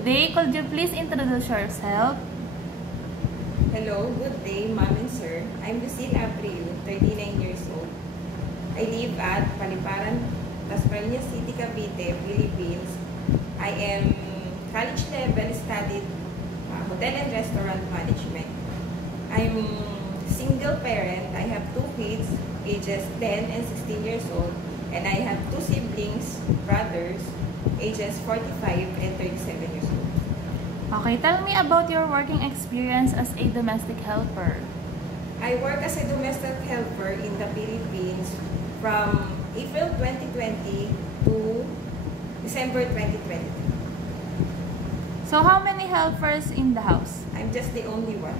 Today, could you please introduce yourself? Hello, good day, ma'am and sir. I'm Lucille Abreu, 39 years old. I live at Paliparan, Tasmania City, Cavite, Philippines. I am college level studied hotel and restaurant management. I'm single parent. I have two kids, ages 10 and 16 years old, and I have two siblings, brothers, ages 45 and 37 years old. Okay, tell me about your working experience as a domestic helper. I work as a domestic helper in the Philippines from April 2020 to December 2020. So, how many helpers in the house? I'm just the only one.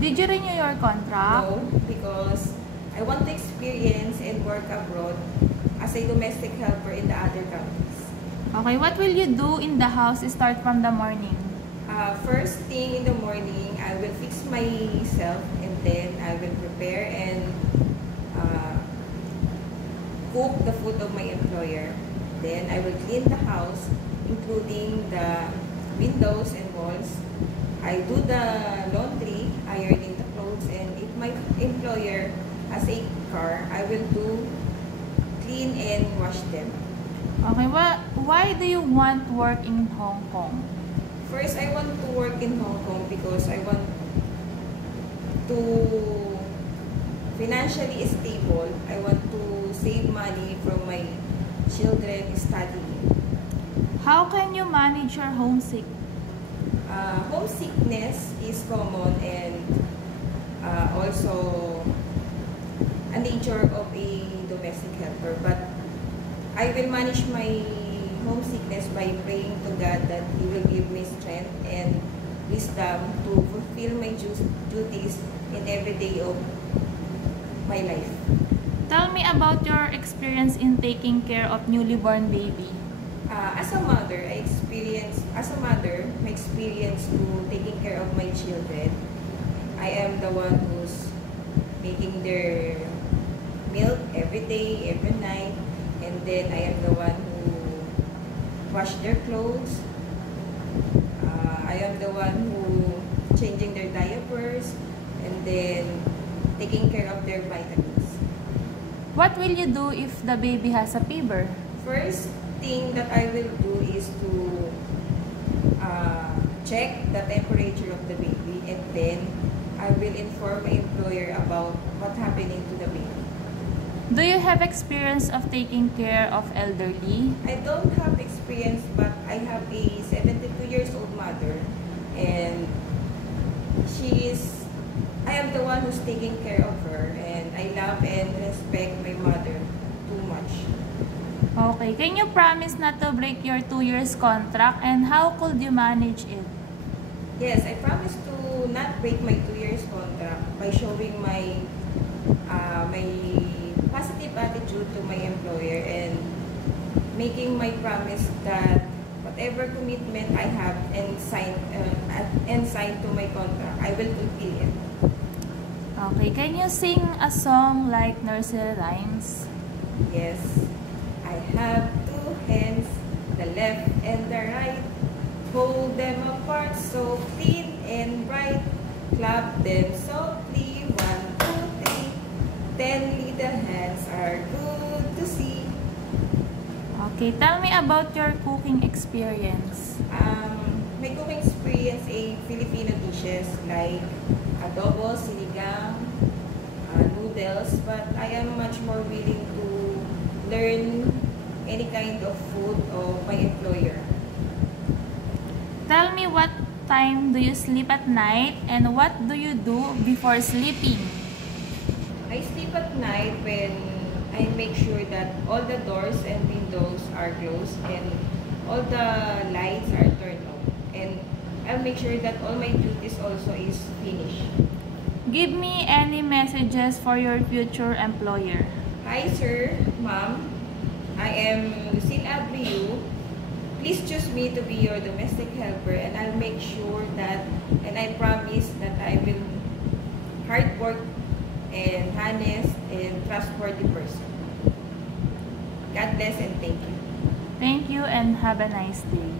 Did you renew your contract? No, because I want to experience and work abroad as a domestic helper in the other countries. Okay, what will you do in the house start from the morning? First thing in the morning, I will fix myself and then I will prepare and cook the food of my employer. Then I will clean the house, including the windows and walls. I do the laundry, ironing the clothes, and if my employer has a car, I will do clean and wash them. Okay, why do you want to work in Hong Kong? First, I want to work in Hong Kong because I want to financially stable. I want to save money from my children studying. How can you manage your homesick? Homesickness is common and also a nature of a domestic helper. But I will manage my homesickness by praying to God that He will give me strength and wisdom to fulfill my duties in every day of my life. Tell me about your experience in taking care of newly born baby. As a mother, my experience to taking care of my children, I am the one who's making their milk every day, every night, and then I am the one who wash their clothes. I am the one who changing their diapers and then taking care of their vitamins. What will you do if the baby has a fever? First thing that I will do is to check the temperature of the baby, and then I will inform my employer about what's happening to the baby. Do you have experience of taking care of elderly? I don't have experience, but I have a 72 years old mother, and I am the one who's taking care of her, and I love and respect my mother too much. Okay, can you promise not to break your 2 years contract, and how could you manage it? Yes, I promise to not break my 2 years contract by showing my positive attitude to my employer and making my promise that whatever commitment I have and sign to my contract, I will fulfill it. Okay, can you sing a song like nursery rhymes? Yes. I have two hands, the left and the right. Hold them apart so clean and bright. Clap them softly, 1, 2, 3. 10 little hands are good to see. Okay, tell me about your cooking experience. My cooking experience a Filipino dishes like adobo, sinigang, noodles, but I am much more willing to learn any kind of food of my employer. Tell me what time do you sleep at night and what do you do before sleeping? I sleep at night when I make sure that all the doors and windows are closed and all the lights are turned off. And I'll make sure that all my duties also is finished. Give me any messages for your future employer. Hi sir, ma'am. I am Lucille Abreu. Please choose me to be your domestic helper, and I'll make sure that, and I promise that I will hard work and honest and trustworthy person. God bless and thank you. Thank you and have a nice day.